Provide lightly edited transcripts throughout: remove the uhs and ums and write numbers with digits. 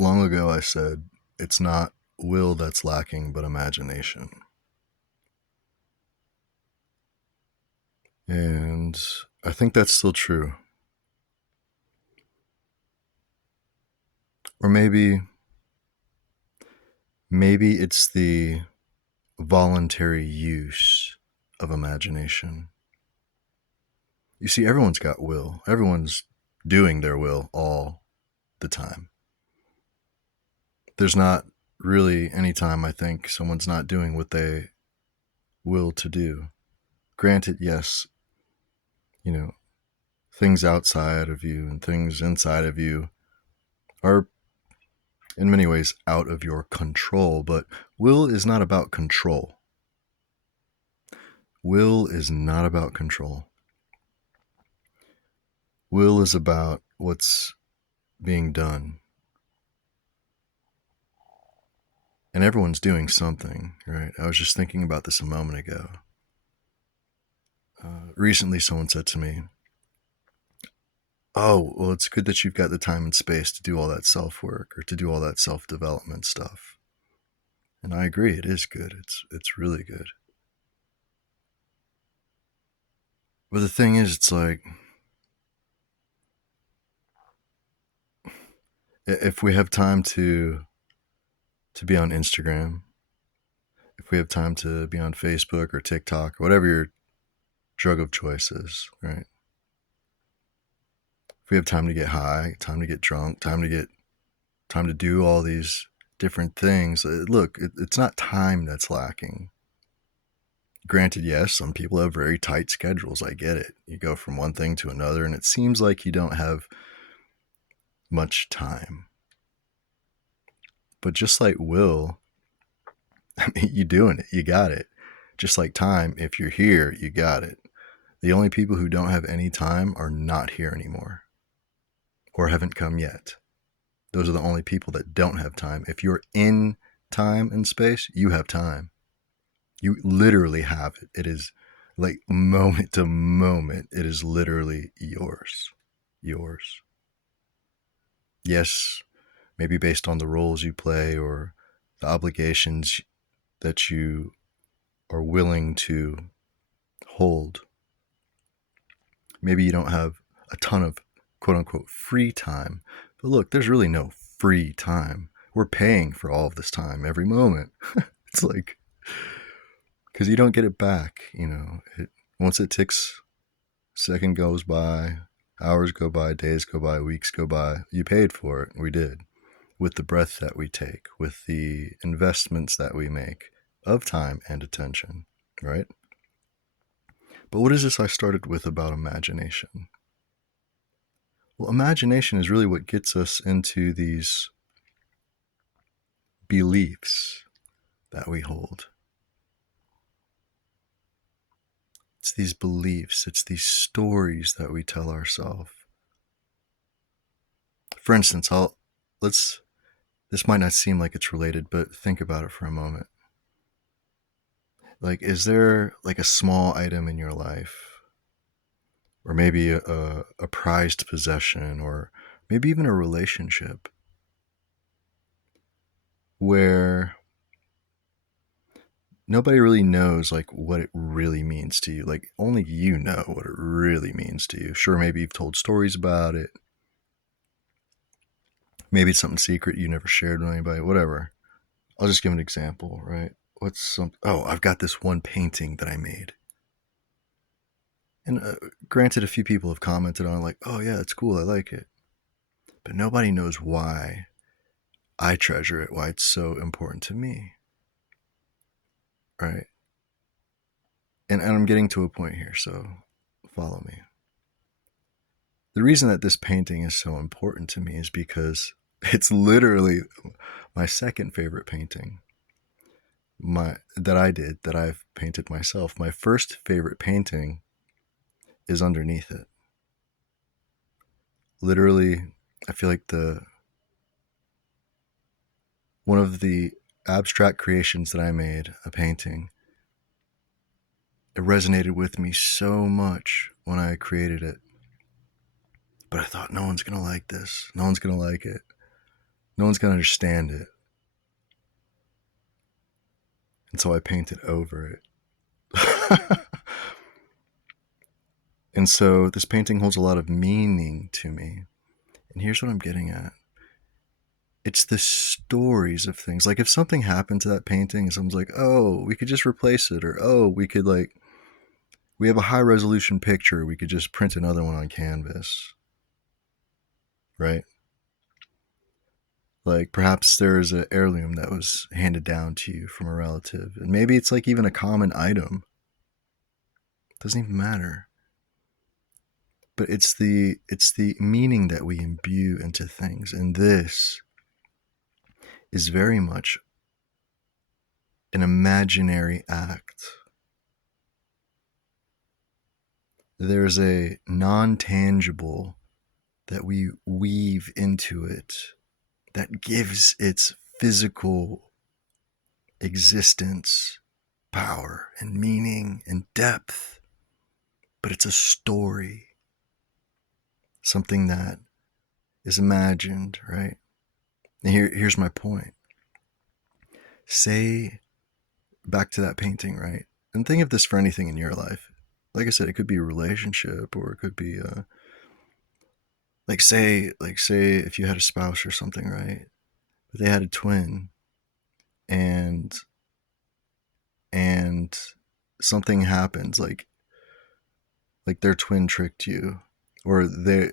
Long ago, I said, it's not will that's lacking, but imagination. And I think that's still true. Or maybe it's the voluntary use of imagination. You see, everyone's got will. Everyone's doing their will all the time. There's not really any time I think someone's not doing what they will to do. Granted, yes, you know, things outside of you and things inside of you are in many ways out of your control, but will is not about control. Will is not about control. Will is about what's being done. And everyone's doing something, right? I was just thinking about this a moment ago. Recently, someone said to me, "Oh, well, it's good that you've got the time and space to do all that self work or to do all that self development stuff." And I agree, it is good. It's really good. But the thing is, it's like if we have time to be on Instagram, if we have time to be on Facebook or TikTok or whatever your drug of choice is, right? If we have time to get high, time to get drunk, time to do all these different things, look, it's not time that's lacking. Granted, yes, some people have very tight schedules. I get it. You go from one thing to another, and it seems like you don't have much time. But just like will, I mean, you doing it, you got it. Just like time, if you're here, you got it. The only people who don't have any time are not here anymore or haven't come yet. Those are the only people that don't have time. If you're in time and space, you have time. You literally have it. It is like moment to moment. It is literally yours. Yours. Yes, maybe based on the roles you play or the obligations that you are willing to hold. Maybe you don't have a ton of quote unquote free time. But look, there's really no free time. We're paying for all of this time every moment. It's like, because you don't get it back, once it ticks, second goes by, hours go by, days go by, weeks go by, you paid for it. We did. With the breath that we take, with the investments that we make of time and attention, right? But what is this I started with about imagination? Well, imagination is really what gets us into these beliefs that we hold. It's these beliefs, it's these stories that we tell ourselves. For instance, this might not seem like it's related, but think about it for a moment. Like, is there like a small item in your life, or maybe a prized possession, or maybe even a relationship where nobody really knows like what it really means to you? Like, only you know what it really means to you. Sure, maybe you've told stories about it. Maybe it's something secret you never shared with anybody, whatever. I'll just give an example, right? I've got this one painting that I made. And granted, a few people have commented on it, like, oh yeah, it's cool, I like it. But nobody knows why I treasure it, why it's so important to me, right? And I'm getting to a point here, so follow me. The reason that this painting is so important to me is because it's literally my second favorite painting that I've painted myself. My first favorite painting is underneath it. Literally, I feel like one of the abstract creations that I made, a painting, it resonated with me so much when I created it. But I thought, no one's gonna like this. No one's gonna like it. No one's going to understand it. And so I painted over it. And so this painting holds a lot of meaning to me. And here's what I'm getting at. It's the stories of things. Like if something happened to that painting and someone's like, oh, we could just replace it, or oh, we could like, we have a high resolution picture, we could just print another one on canvas, right? Like perhaps there's an heirloom that was handed down to you from a relative, and maybe it's like even a common item. Doesn't even matter. But it's the meaning that we imbue into things, and this is very much an imaginary act. There's a non-tangible that we weave into it that gives its physical existence power and meaning and depth. But it's a story, something that is imagined, right? And here's my point. Say, back to that painting, right? And think of this for anything in your life. Like I said, it could be a relationship, or it could be say if you had a spouse or something, right? But they had a twin, and and something happens, like their twin tricked you, or they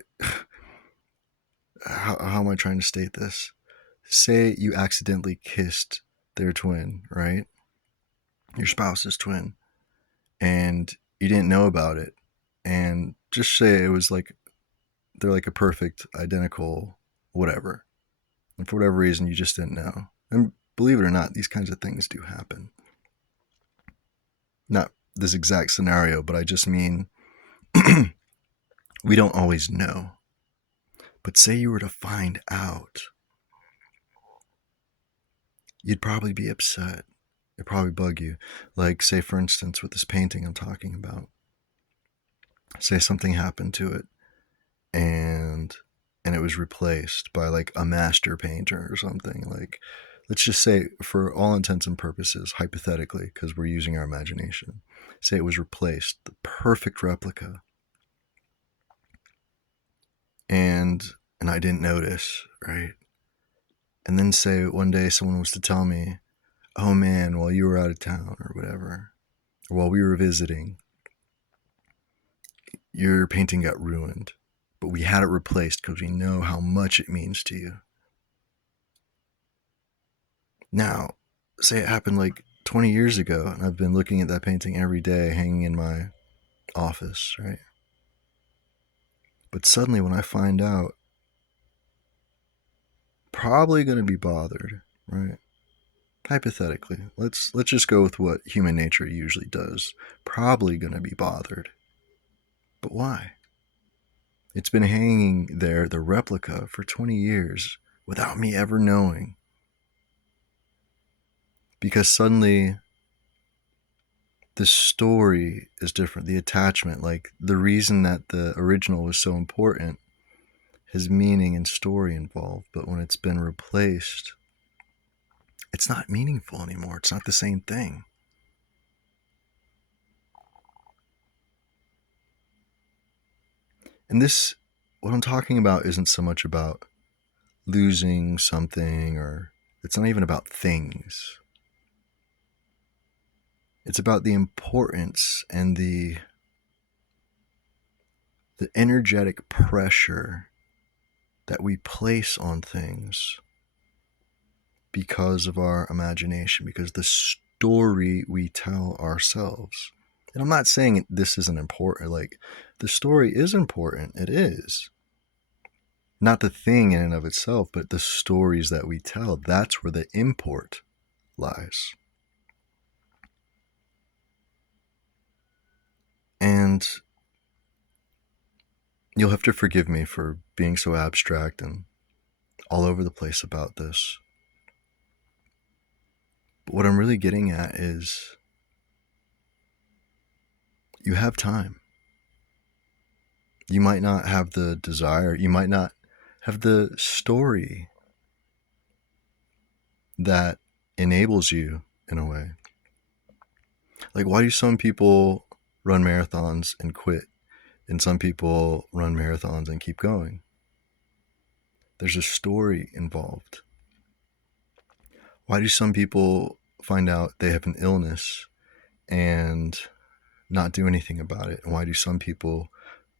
how am I trying to state this? Say you accidentally kissed their twin, right? Your spouse's twin, and you didn't know about it. And just say it was like they're like a perfect identical whatever. And for whatever reason you just didn't know. And believe it or not, these kinds of things do happen. Not this exact scenario, but I just mean we don't always know. But say you were to find out, you'd probably be upset. It'd probably bug you. Like, say, for instance, with this painting I'm talking about, say something happened to it, and it was replaced by like a master painter or something. Like, let's just say, for all intents and purposes, hypothetically, because we're using our imagination, say it was replaced, the perfect replica, and I didn't notice, right? And then say one day someone was to tell me, oh man, while you were out of town or whatever, or while we were visiting, your painting got ruined, but we had it replaced because we know how much it means to you. Now, say it happened like 20 years ago, and I've been looking at that painting every day hanging in my office, right? But suddenly when I find out, probably going to be bothered, right? Hypothetically, let's just go with what human nature usually does. Probably going to be bothered. But why? It's been hanging there, the replica, for 20 years without me ever knowing. Because suddenly the story is different, the attachment, like the reason that the original was so important has meaning and story involved. But when it's been replaced, it's not meaningful anymore. It's not the same thing. And this, what I'm talking about, isn't so much about losing something, or it's not even about things. It's about the importance and the energetic pressure that we place on things because of our imagination, because the story we tell ourselves. And I'm not saying this isn't important. Like, the story is important. It is. Not the thing in and of itself, but the stories that we tell. That's where the import lies. And you'll have to forgive me for being so abstract and all over the place about this. But what I'm really getting at is you have time. You might not have the desire, you might not have the story that enables you in a way. Like, why do some people run marathons and quit, and some people run marathons and keep going? There's a story involved. Why do some people find out they have an illness and not do anything about it? And why do some people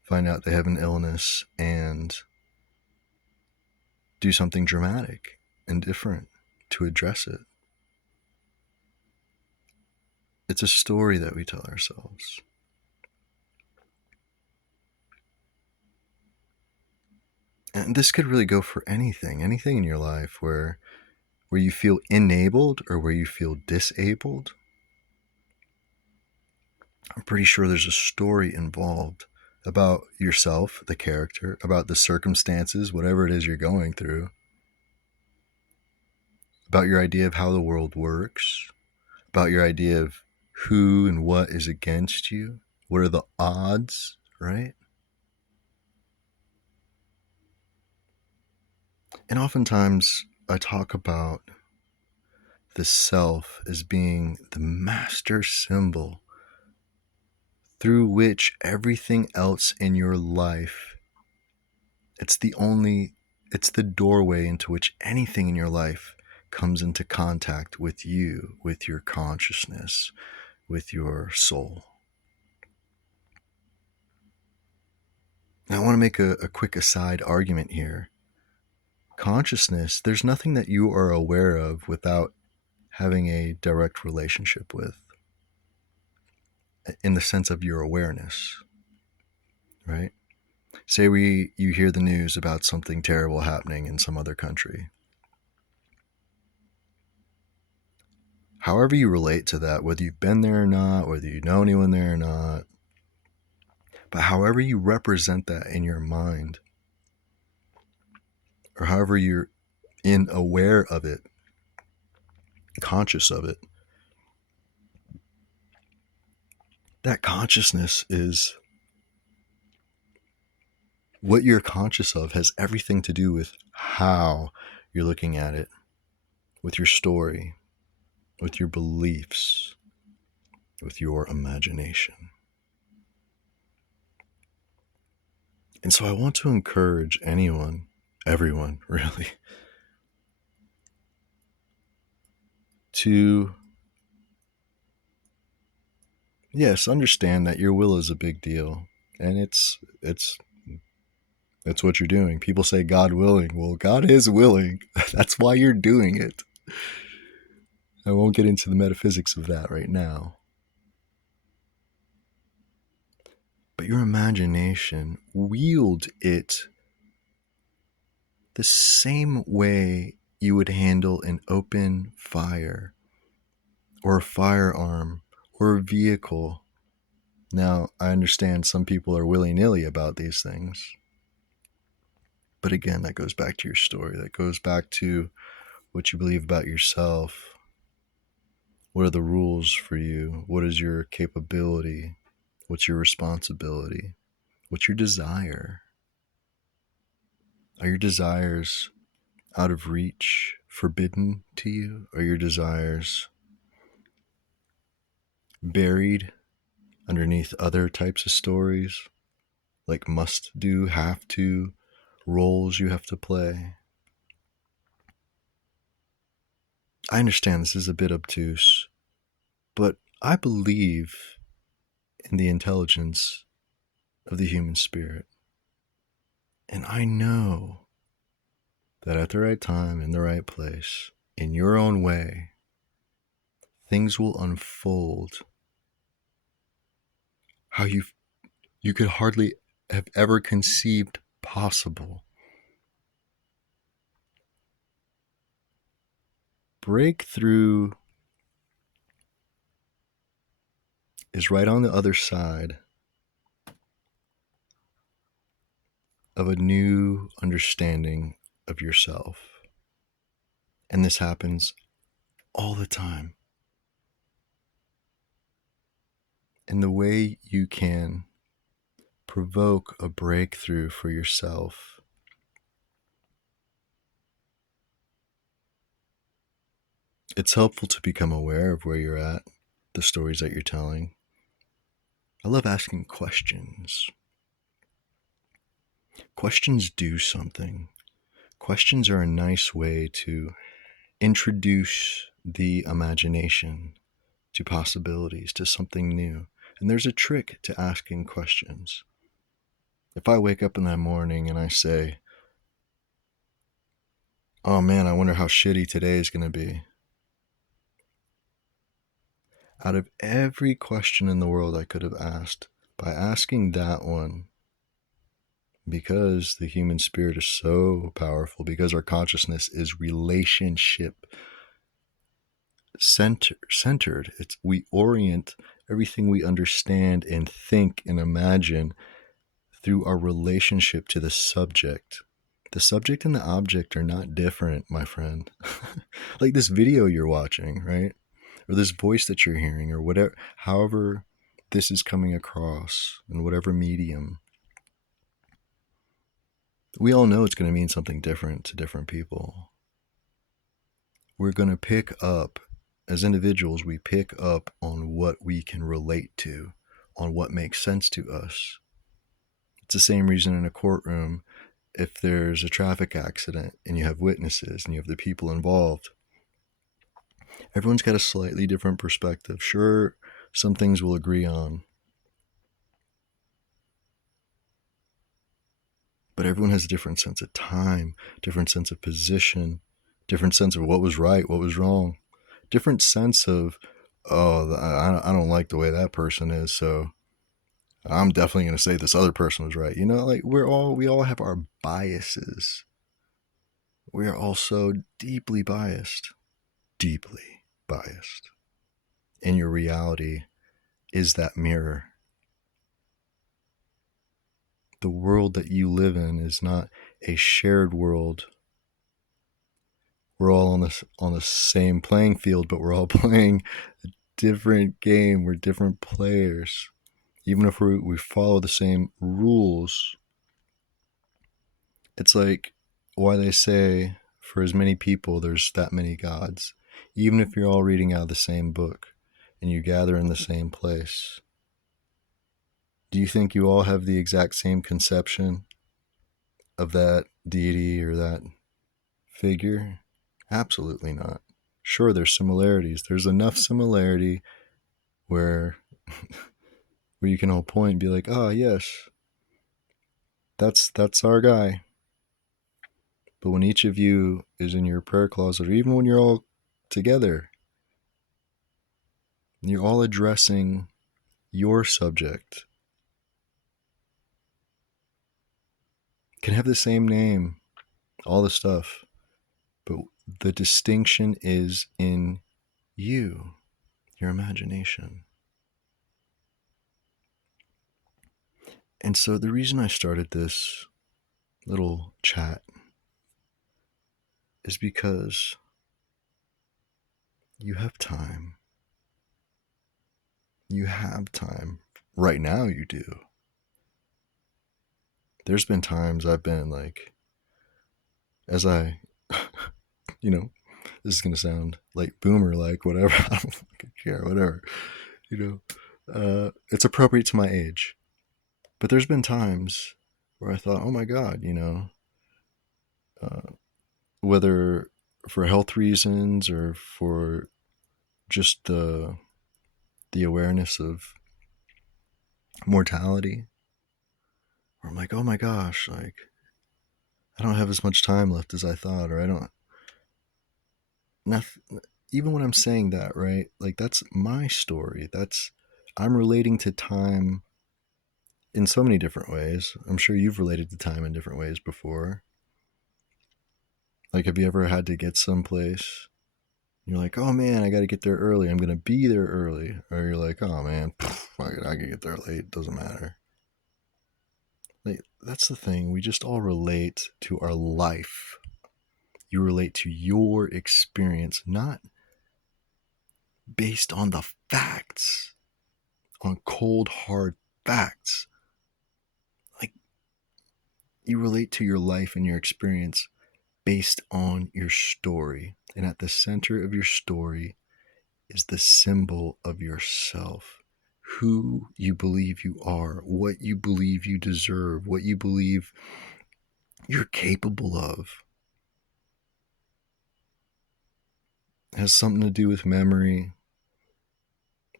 find out they have an illness and do something dramatic and different to address it? It's a story that we tell ourselves. And this could really go for anything in your life where you feel enabled or where you feel disabled. I'm pretty sure there's a story involved about yourself, the character, about the circumstances, whatever it is you're going through, about your idea of how the world works, about your idea of who and what is against you, what are the odds, right? And oftentimes I talk about the self as being the master symbol through which everything else in your life, it's the doorway into which anything in your life comes into contact with you, with your consciousness, with your soul. Now, I want to make a quick aside argument here. Consciousness, there's nothing that you are aware of without having a direct relationship with, in the sense of your awareness, right? Say you hear the news about something terrible happening in some other country. However you relate to that, whether you've been there or not, whether you know anyone there or not, but however you represent that in your mind, or however you're aware of it, conscious of it, that consciousness is what you're conscious of, has everything to do with how you're looking at it, with your story, with your beliefs, with your imagination. And so I want to encourage everyone really, to, yes, understand that your will is a big deal. And it's what you're doing. People say God willing. Well, God is willing. That's why you're doing it. I won't get into the metaphysics of that right now. But your imagination, wield it the same way you would handle an open fire or a firearm or a vehicle. Now, I understand some people are willy-nilly about these things. But again, that goes back to your story. That goes back to what you believe about yourself. What are the rules for you? What is your capability? What's your responsibility? What's your desire? Are your desires out of reach, forbidden to you? Are your desires buried underneath other types of stories, like must do, have to, roles you have to play? I understand this is a bit obtuse, but I believe in the intelligence of the human spirit. And I know that at the right time, in the right place, in your own way, things will unfold how you could hardly have ever conceived possible. Breakthrough is right on the other side of a new understanding of yourself. And this happens all the time. And the way you can provoke a breakthrough for yourself It's helpful to become aware of where you're at, the stories that you're telling. I love asking questions. Questions do something. Questions are a nice way to introduce the imagination to possibilities, to something new. And there's a trick to asking questions. If I wake up in that morning and I say, oh man, I wonder how shitty today is going to be. Out of every question in the world I could have asked, by asking that one, because the human spirit is so powerful, because our consciousness is relationship centered. We orient everything we understand and think and imagine through our relationship to the subject. The subject and the object are not different, my friend. Like this video you're watching, right? Or this voice that you're hearing, or whatever, however this is coming across in whatever medium. We all know it's going to mean something different to different people. We're going to pick up, as individuals, we pick up on what we can relate to, on what makes sense to us. It's the same reason in a courtroom, if there's a traffic accident and you have witnesses and you have the people involved, everyone's got a slightly different perspective. Sure, some things we'll agree on, but everyone has a different sense of time, different sense of position, different sense of what was right, what was wrong, different sense of, oh, I don't like the way that person is, so I'm definitely going to say this other person was right. You know, like we all have our biases. We are all so deeply biased, deeply biased. And your reality is that mirror. The world that you live in is not a shared world. We're all on the same playing field, but we're all playing a different game. We're different players. Even if we follow the same rules, it's like why they say for as many people, there's that many gods. Even if you're all reading out of the same book and you gather in the same place, do you think you all have the exact same conception of that deity or that figure? Absolutely not. Sure, there's similarities. There's enough similarity where where you can all point and be like, "Oh, yes, that's our guy." But when each of you is in your prayer closet, or even when you're all together, you're all addressing your subject. Can have the same name, all the stuff, but the distinction is in you, your imagination. And so the reason I started this little chat is because you have time. You have time. Right now, you do. There's been times I've been like, as I, you know, this is going to sound like boomer, like whatever. I don't fucking care, whatever. It's appropriate to my age. But there's been times where I thought, oh my God, uh, whether for health reasons or for just the awareness of mortality, where I'm like, oh my gosh, like I don't have as much time left as I thought, or I don't. Nothing, even when I'm saying that, right? Like that's my story. I'm relating to time in so many different ways. I'm sure you've related to time in different ways before. Like, have you ever had to get someplace? You're like, oh man, I got to get there early. I'm gonna be there early. Or you're like, oh man, I can get there late. Doesn't matter. Like that's the thing. We just all relate to our life. You relate to your experience, not based on the facts, on cold, hard facts. Like, you relate to your life and your experience based on your story. And at the center of your story is the symbol of yourself, who you believe you are, what you believe you deserve, what you believe you're capable of. It has something to do with memory.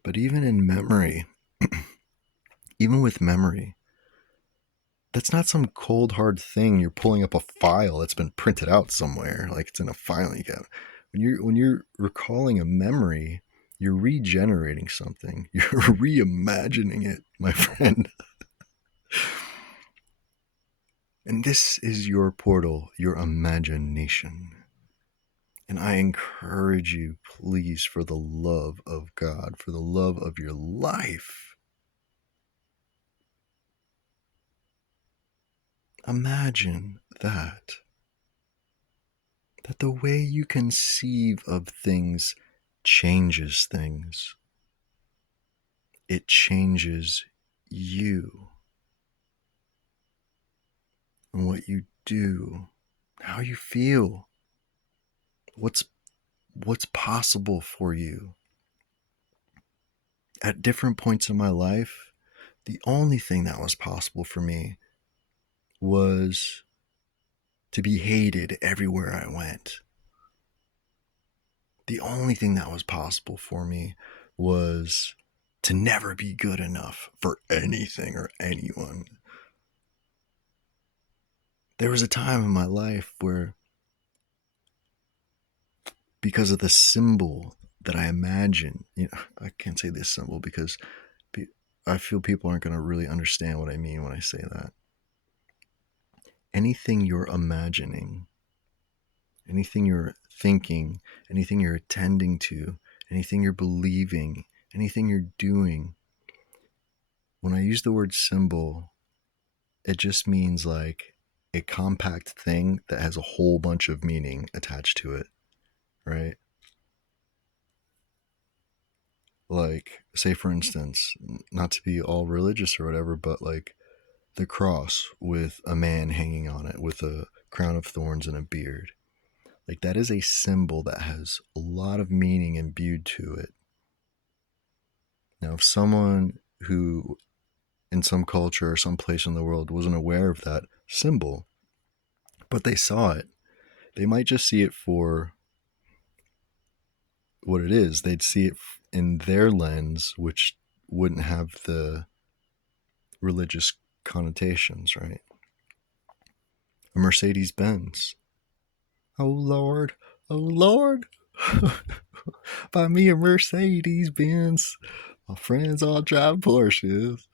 But even in memory, even with memory, that's not some cold hard thing. You're pulling up a file that's been printed out somewhere, like it's in a filing cabinet. When you're recalling a memory, you're regenerating something. You're reimagining it, my friend. And this is your portal, your imagination. And I encourage you, please, for the love of God, for the love of your life, imagine that the way you conceive of things changes things. It changes you and what you do, how you feel, what's possible for you. At different points in my life, the only thing that was possible for me was to be hated everywhere I went. The only thing that was possible for me was to never be good enough for anything or anyone. There was a time in my life where, because of the symbol that I imagine, I can't say this symbol because I feel people aren't going to really understand what I mean when I say that. Anything you're imagining, anything you're thinking, anything you're attending to, anything you're believing, anything you're doing, when I use the word symbol, it just means like a compact thing that has a whole bunch of meaning attached to it, right? Like, say for instance, not to be all religious or whatever, but like the cross with a man hanging on it with a crown of thorns and a beard. Like, that is a symbol that has a lot of meaning imbued to it. Now, if someone who in some culture or some place in the world wasn't aware of that symbol, but they saw it, they might just see it for what it is. They'd see it in their lens, which wouldn't have the religious connotations, right? A Mercedes Benz. Oh Lord, oh Lord, buy me a Mercedes Benz. My friends all drive Porsches.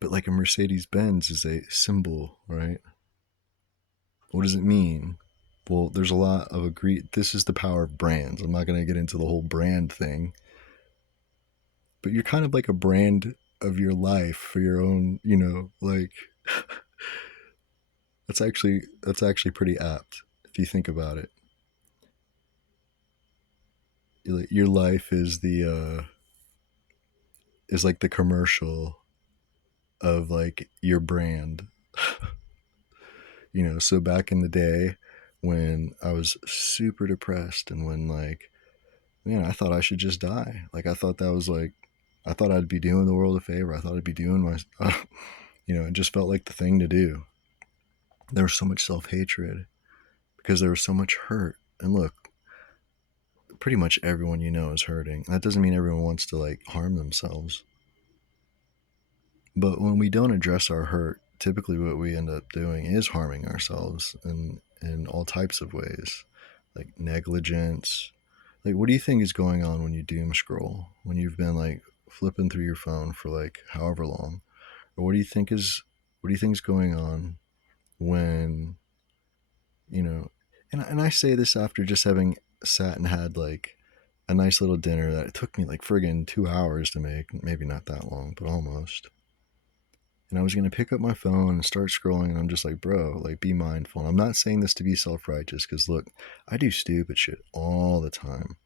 But like a Mercedes Benz is a symbol, right? What does it mean? Well, there's a lot of this is the power of brands. I'm not going to get into the whole brand thing, but you're kind of like a brand of your life for your own, like that's actually pretty apt if you think about it. Your life is like the commercial of like your brand. So back in the day when I was super depressed and when like, man, I thought I should just die. Like, I thought that was like, I thought I'd be doing the world a favor. I thought I'd be doing it just felt like the thing to do. There was so much self-hatred because there was so much hurt. And look, pretty much everyone is hurting. That doesn't mean everyone wants to like harm themselves. But when we don't address our hurt, typically what we end up doing is harming ourselves in all types of ways, like negligence. Like, what do you think is going on when you doom scroll? When you've been like flipping through your phone for like however long? Or what do you think is going on when, and I say this after just having sat and had like a nice little dinner that it took me like friggin' 2 hours to make, maybe not that long, but almost. And I was going to pick up my phone and start scrolling, and I'm just like, bro, like, be mindful. And I'm not saying this to be self-righteous, because look, I do stupid shit all the time.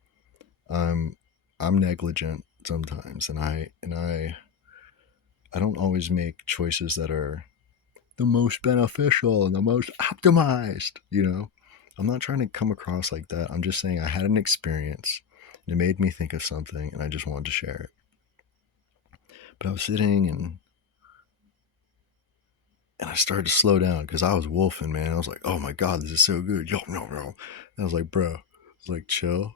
I'm negligent sometimes, and I don't always make choices that the most beneficial and the most optimized, you know? I'm not trying to come across like that. I'm just saying I had an experience and it made me think of something and I just wanted to share it. But I was sitting and I started to slow down because I was wolfing, man. I was like, oh my God, this is so good. Yo, no, no. And I was like, bro, I was like, chill.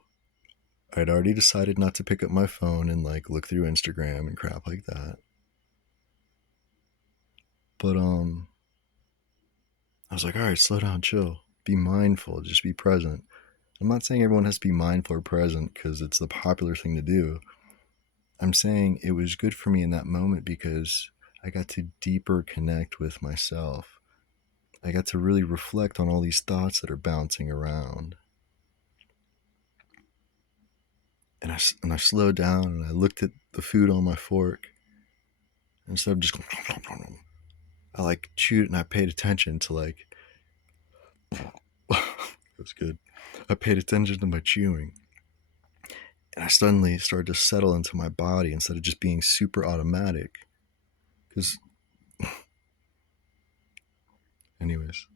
I'd already decided not to pick up my phone and like look through Instagram and crap like that. But I was like, all right, slow down, chill. Be mindful, just be present. I'm not saying everyone has to be mindful or present because it's the popular thing to do. I'm saying it was good for me in that moment because I got to deeper connect with myself. I got to really reflect on all these thoughts that are bouncing around. And I slowed down and I looked at the food on my fork. Instead of just I like chewed and I paid attention to like it was good. I paid attention to my chewing. And I suddenly started to settle into my body instead of just being super automatic. Because, anyways,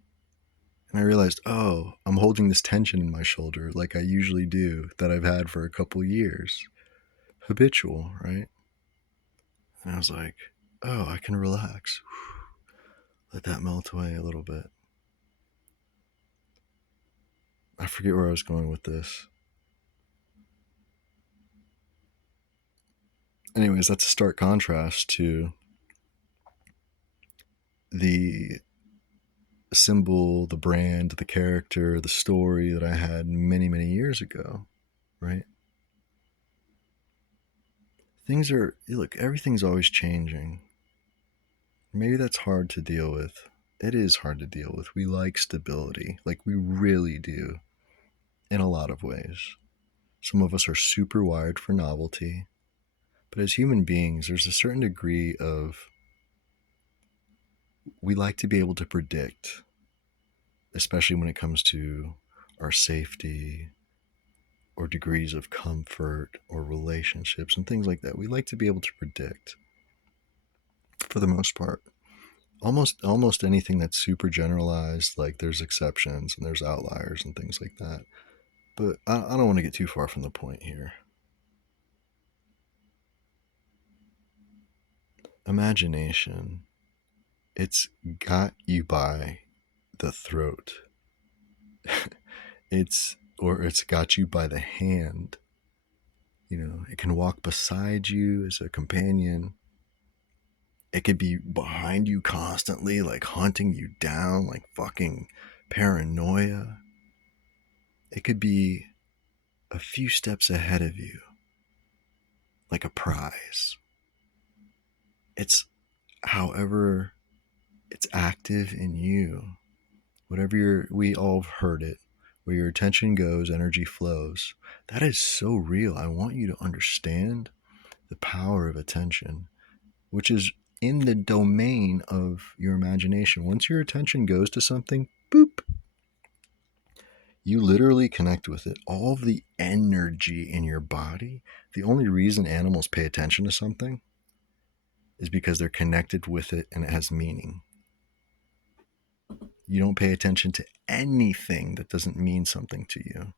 and I realized, oh, I'm holding this tension in my shoulder like I usually do that I've had for a couple years. Habitual, right? And I was like, oh, I can relax. Let that melt away a little bit. I forget where I was going with this. Anyways, that's a stark contrast to the symbol, the brand, the character, the story that I had many, many years ago, right? Things are, look, everything's always changing. Maybe that's hard to deal with. It is hard to deal with. We like stability, like we really do, in a lot of ways. Some of us are super wired for novelty, but as human beings, there's a certain degree of we like to be able to predict, especially when it comes to our safety or degrees of comfort or relationships and things like that. We like to be able to predict for the most part. Almost anything that's super generalized, like there's exceptions and there's outliers and things like that. But I don't want to get too far from the point here. Imagination, it's got you by the throat. It's got you by the hand. You know, it can walk beside you as a companion. It could be behind you constantly, like hunting you down, like fucking paranoia. It could be a few steps ahead of you, like a prize. It's however it's active in you. We all have heard it. Where your attention goes, energy flows. That is so real. I want you to understand the power of attention, which is in the domain of your imagination. Once your attention goes to something, boop, you literally connect with it. All of the energy in your body, the only reason animals pay attention to something is because they're connected with it and it has meaning. You don't pay attention to anything that doesn't mean something to you.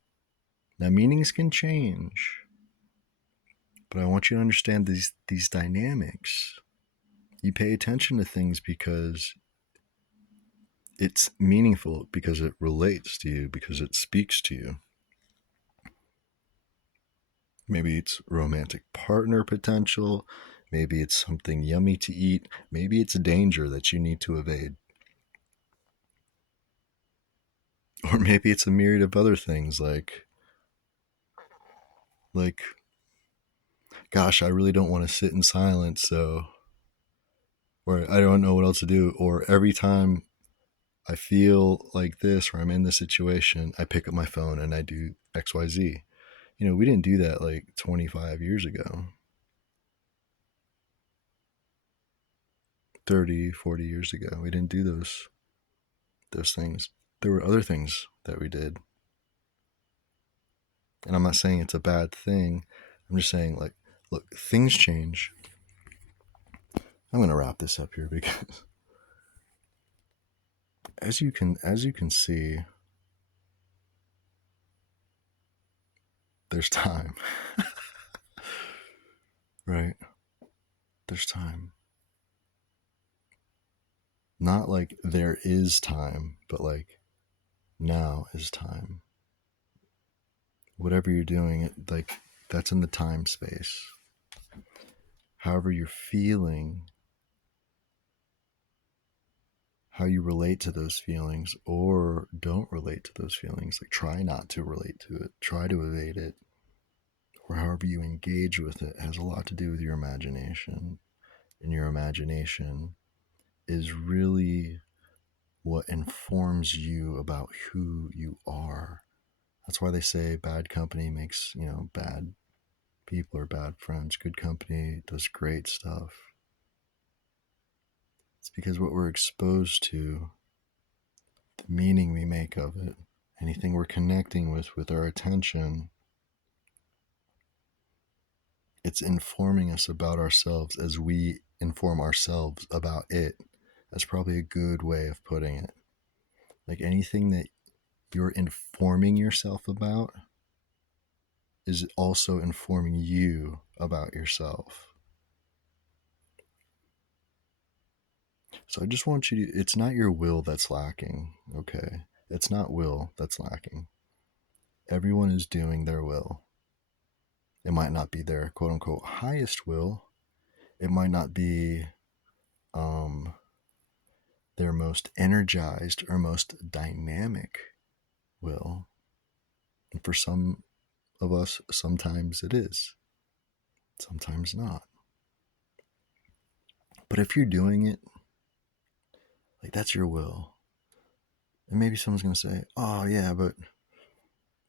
Now, meanings can change, but I want you to understand these dynamics. You pay attention to things because it's meaningful, because it relates to you, because it speaks to you. Maybe it's romantic partner potential. Maybe it's something yummy to eat. Maybe it's a danger that you need to evade. Or maybe it's a myriad of other things like gosh, I really don't want to sit in silence, so or I don't know what else to do, or every time I feel like this or I'm in this situation, I pick up my phone and I do XYZ. You know, we didn't do that like 25 years ago, 30, 40 years ago. We didn't do those things. There were other things that we did. And I'm not saying it's a bad thing. I'm just saying, like, look, things change. I'm going to wrap this up here because as you can see, there's time. Right? There's time. Not like there is time, but like now is time. Whatever you're doing, like that's in the time space. However you're feeling, how you relate to those feelings or don't relate to those feelings, like try not to relate to it, try to evade it, or however you engage with it has a lot to do with your imagination. And your imagination is really what informs you about who you are. That's why they say bad company makes, bad people or bad friends. Good company does great stuff. It's because what we're exposed to, the meaning we make of it, anything we're connecting with our attention, it's informing us about ourselves as we inform ourselves about it. That's probably a good way of putting it. Like anything that you're informing yourself about is also informing you about yourself. So I just want you to, it's not your will that's lacking, okay? It's not will that's lacking. Everyone is doing their will. It might not be their quote unquote highest will. It might not be um, their most energized or most dynamic will. And for some of us, sometimes it is, sometimes not. But if you're doing it, like that's your will. And maybe someone's going to say, oh, yeah, but,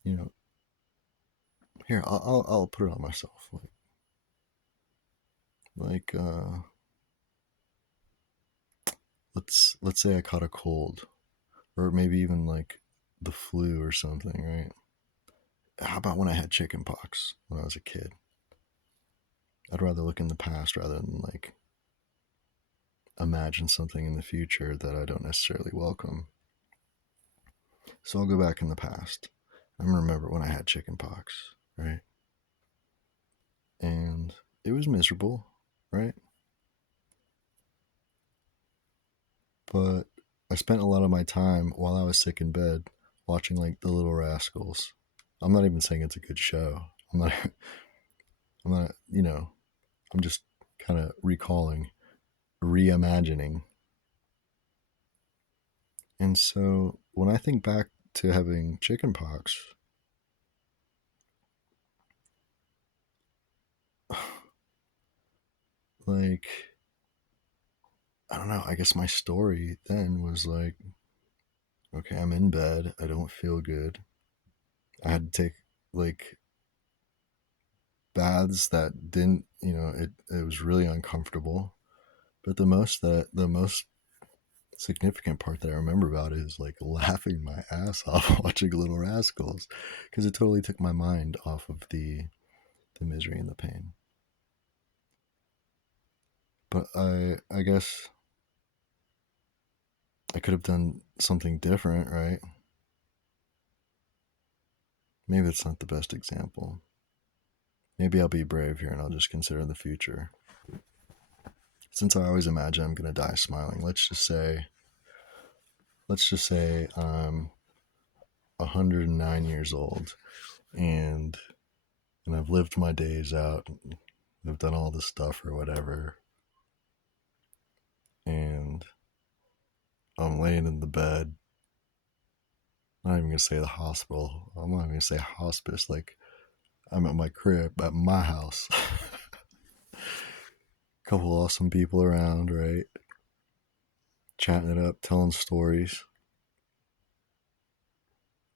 you know, here, I'll put it on myself. Like, let's say I caught a cold, or maybe even like the flu or something, right? How about when I had chicken pox when I was a kid? I'd rather look in the past rather than like imagine something in the future that I don't necessarily welcome. So I'll go back in the past. I'm gonna remember when I had chicken pox, right? And it was miserable, right? But I spent a lot of my time while I was sick in bed watching like The Little Rascals. I'm not even saying it's a good show. I'm not I'm not, I'm just kind of recalling, reimagining. And so when I think back to having chicken pox, like, I don't know, I guess my story then was like, okay, I'm in bed, I don't feel good. I had to take like baths that didn't, it was really uncomfortable. But the most significant part that I remember about it is like laughing my ass off watching Little Rascals because it totally took my mind off of the misery and the pain. But I guess I could have done something different, right? Maybe it's not the best example. Maybe I'll be brave here and I'll just consider the future. Since I always imagine I'm gonna die smiling, let's just say I'm 109 years old and I've lived my days out. I've done all this stuff or whatever, and I'm laying in the bed. I'm not even gonna say the hospital. I'm not even gonna say hospice. Like I'm at my crib, at my house. Couple awesome people around, right? Chatting it up, telling stories,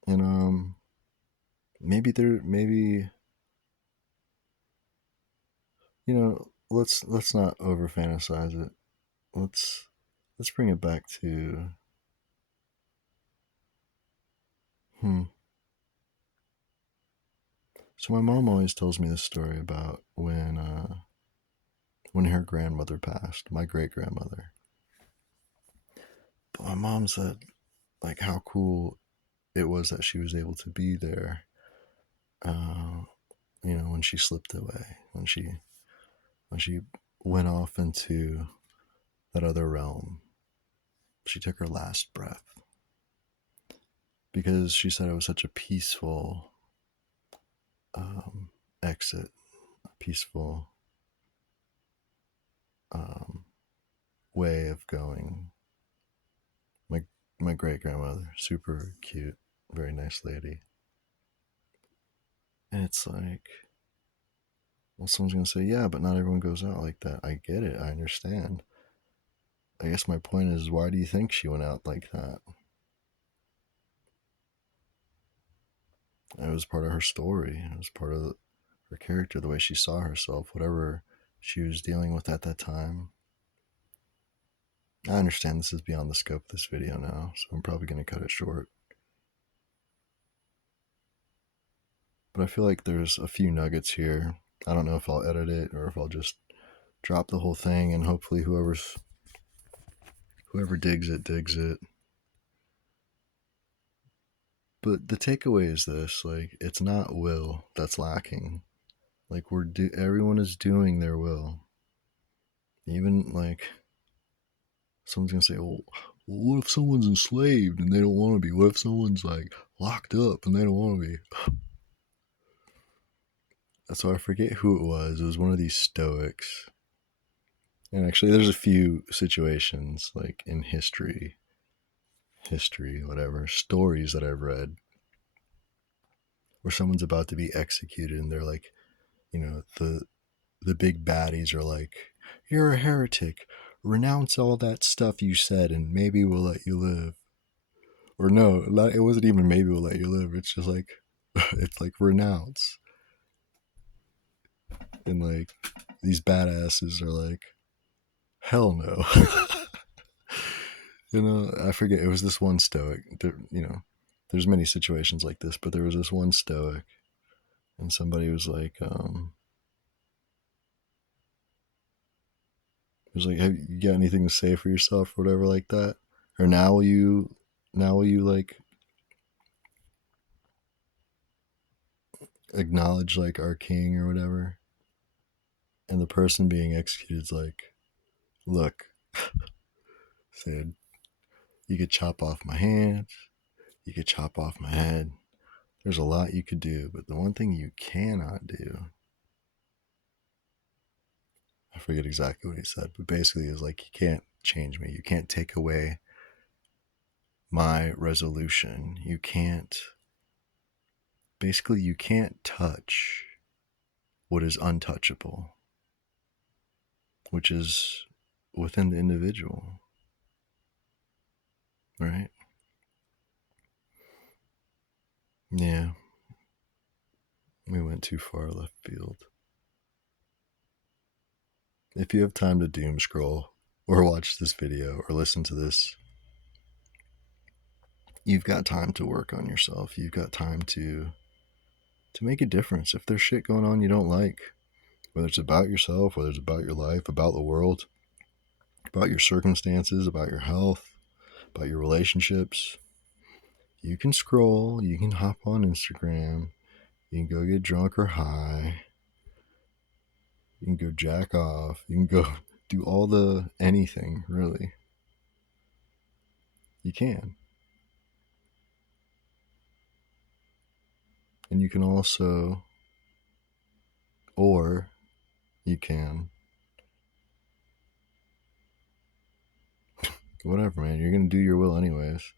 and maybe let's not over fantasize it. Let's bring it back to hmm. So my mom always tells me this story about when her grandmother passed, my great grandmother. But my mom said, like how cool it was that she was able to be there. Uh, when she slipped away, when she went off into that other realm, she took her last breath because she said it was such a peaceful um, exit, a peaceful um, way of going. My my great grandmother, super cute, very nice lady, and it's like, well, someone's gonna say, yeah, but not everyone goes out like that. I get it, I understand. I guess my point is, why do you think she went out like that? It was part of her story. It was part of her character, the way she saw herself, whatever she was dealing with at that time. I understand this is beyond the scope of this video now, so I'm probably going to cut it short. But I feel like there's a few nuggets here. I don't know if I'll edit it or if I'll just drop the whole thing, and hopefully whoever digs it digs it. But the takeaway is this: like, it's not will that's lacking. Like, everyone is doing their will. Even like someone's gonna say, well, what if someone's enslaved and they don't want to be? What if someone's like locked up and they don't want to be? So I forget who it was. It was one of these Stoics. And actually, there's a few situations like in whatever, stories that I've read where someone's about to be executed and they're like, the big baddies are like, you're a heretic. Renounce all that stuff you said and maybe we'll let you live. Or no, it wasn't even maybe we'll let you live. It's just like, it's like renounce. And like, these badasses are like, hell no. I forget. It was this one Stoic. There's many situations like this, but there was this one Stoic, and somebody was like, "Have you got anything to say for yourself, or whatever, like that? Or now will you like acknowledge like our king or whatever?" And the person being executed is like, "Look, said you could chop off my hands, you could chop off my head. There's a lot you could do, but the one thing you cannot do." I forget exactly what he said, but basically, it's like, you can't change me. You can't take away my resolution. You can't touch what is untouchable, which is within the individual, right? Yeah, we went too far left field. If you have time to doom scroll or watch this video or listen to this, you've got time to work on yourself. You've got time to make a difference. If there's shit going on you don't like, whether it's about yourself, whether it's about your life, about the world, about your circumstances, about your health, about your relationships, you can scroll, you can hop on Instagram, you can go get drunk or high, you can go jack off, you can go do all the anything, really. You can. And you can also, or you can, whatever, man, you're going to do your will anyways.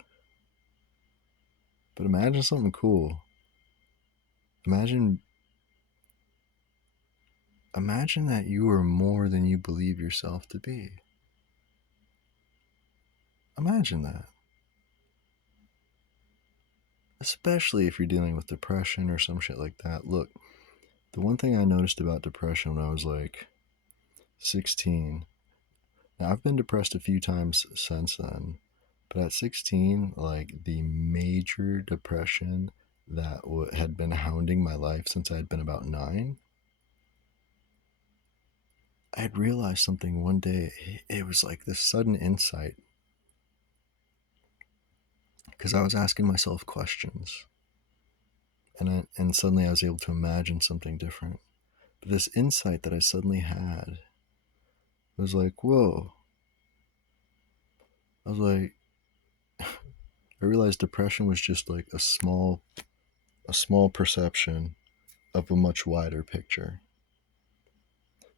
But imagine something cool. Imagine that you are more than you believe yourself to be. Imagine that. Especially if you're dealing with depression or some shit like that. Look, the one thing I noticed about depression when I was like 16, now I've been depressed a few times since then, but at 16, like the major depression that had been hounding my life since I had been about 9, I had realized something one day. It was like this sudden insight. because I was asking myself questions, and suddenly I was able to imagine something different. But this insight that I suddenly had was like, whoa. I was like, I realized depression was just like a small perception of a much wider picture.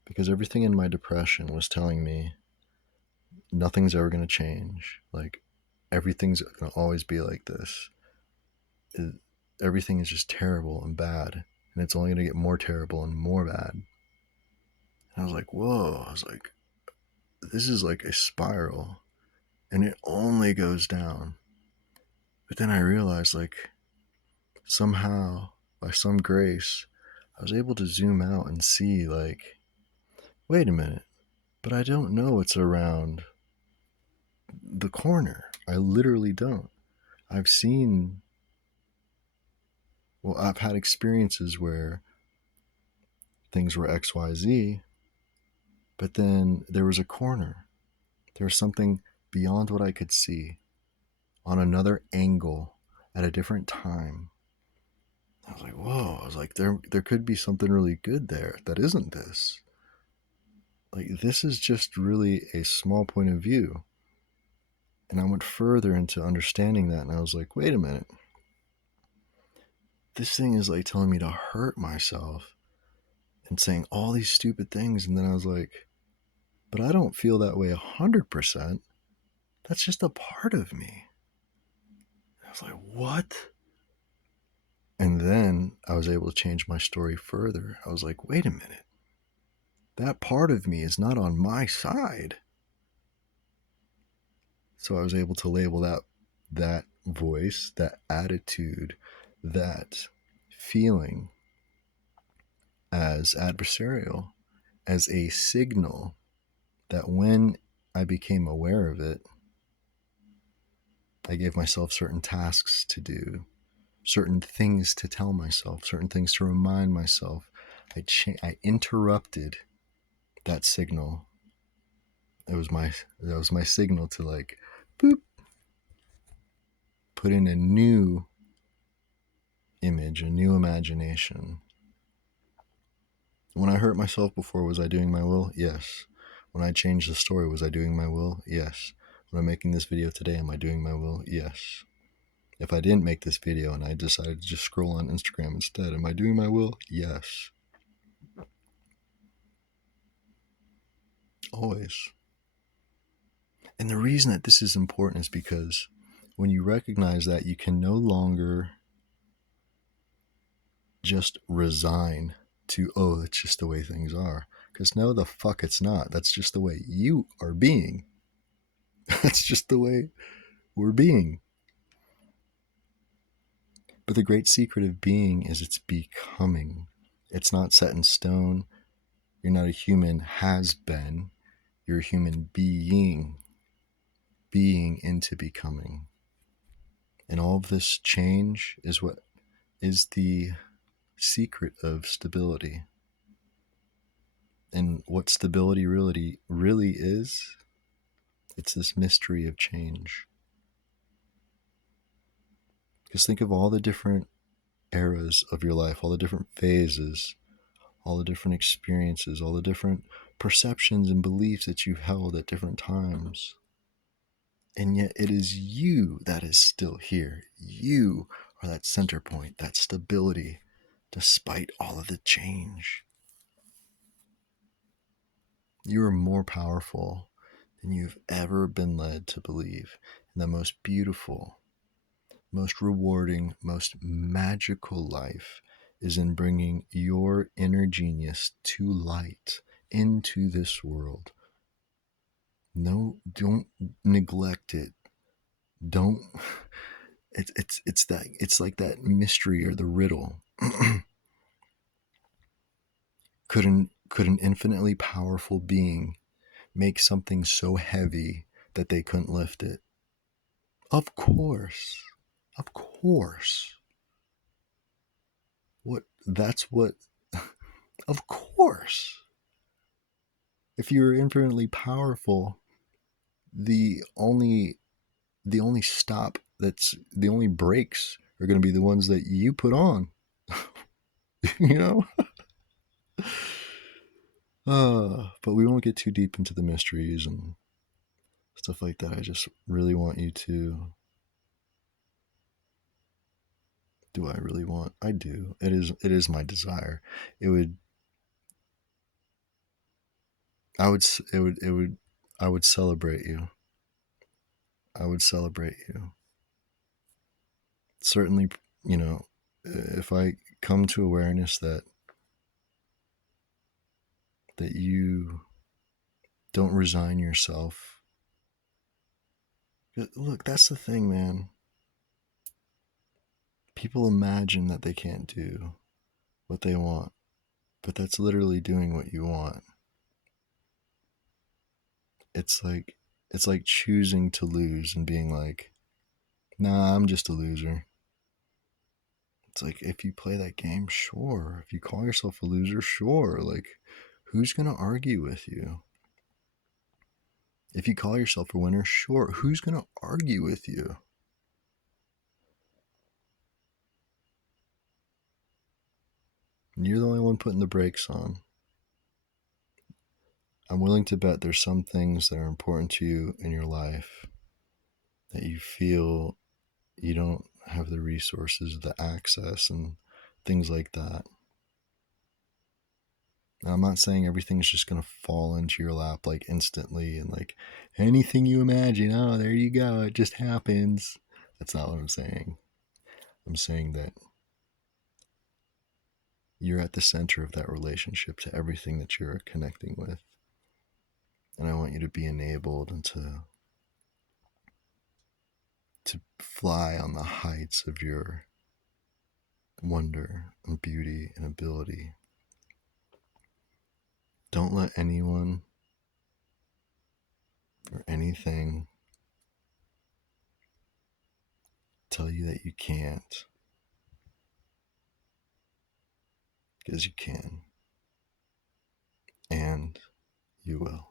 Because everything in my depression was telling me nothing's ever going to change. Like, everything's going to always be like this. It, everything is just terrible and bad. And it's only going to get more terrible and more bad. And I was like, whoa. I was like, this is like a spiral. And it only goes down. But then I realized, like, somehow, by some grace, I was able to zoom out and see, like, wait a minute, but I don't know what's around the corner. I literally don't. I've seen, well, I've had experiences where things were XYZ, but then there was a corner. There was something beyond what I could see on another angle at a different time. I was like, whoa. I was like, there could be something really good there that isn't this. Like, this is just really a small point of view. And I went further into understanding that, and I was like, wait a minute. This thing is like telling me to hurt myself and saying all these stupid things. And then I was like, but I don't feel that way 100%. That's just a part of me. I was like, what? And then I was able to change my story further. I was like, wait a minute. That part of me is not on my side. So I was able to label that voice, that attitude, that feeling as adversarial, as a signal that when I became aware of it, I gave myself certain tasks to do, certain things to tell myself, certain things to remind myself. I interrupted that signal. That was my signal to, like, boop, put in a new image, a new imagination. When I hurt myself before, was I doing my will? Yes. When I changed the story, was I doing my will? Yes. When I'm making this video today, am I doing my will? Yes. If I didn't make this video and I decided to just scroll on Instagram instead, am I doing my will? Yes. Always. And the reason that this is important is because when you recognize that, you can no longer just resign to, oh, it's just the way things are. Because no, the fuck it's not. That's just the way you are being. That's just the way we're being. But the great secret of being is it's becoming. It's not set in stone. You're not a human has been. You're a human being into becoming. And all of this change is what is the secret of stability. And what stability really is, it's this mystery of change. Because think of all the different eras of your life, all the different phases, all the different experiences, all the different perceptions and beliefs that you've held at different times. And yet it is you that is still here. You are that center point, that stability, despite all of the change. You are more powerful than you've ever been led to believe. And the most beautiful, most rewarding, most magical life is in bringing your inner genius to light into this world. No, don't neglect it. Don't. It's like that mystery or the riddle. Could an infinitely powerful being make something so heavy that they couldn't lift it? Of course. Of course. That's what, of course. If you're infinitely powerful, the only stop that's the only brakes are going to be the ones that you put on. You know? But we won't get too deep into the mysteries and stuff like that. I just really want you to. Do I really want? I do. It is my desire. It would. I would. It would. It would. I would celebrate you. I would celebrate you. Certainly, you know, if I come to awareness that you don't resign yourself. Look, that's the thing, man. People imagine that they can't do what they want, but that's literally doing what you want. It's like choosing to lose and being like, "Nah, I'm just a loser." It's like, if you play that game, sure. If you call yourself a loser, sure. Like, who's going to argue with you? If you call yourself a winner, sure. Who's going to argue with you? You're the only one putting the brakes on. I'm willing to bet there's some things that are important to you in your life that you feel you don't have the resources, the access, and things like that. Now, I'm not saying everything's just going to fall into your lap like instantly and like anything you imagine, oh, there you go, it just happens. That's not what I'm saying. I'm saying that you're at the center of that relationship to everything that you're connecting with. And I want you to be enabled and to fly on the heights of your wonder and beauty and ability. Don't let anyone or anything tell you that you can't, because you can, and you will.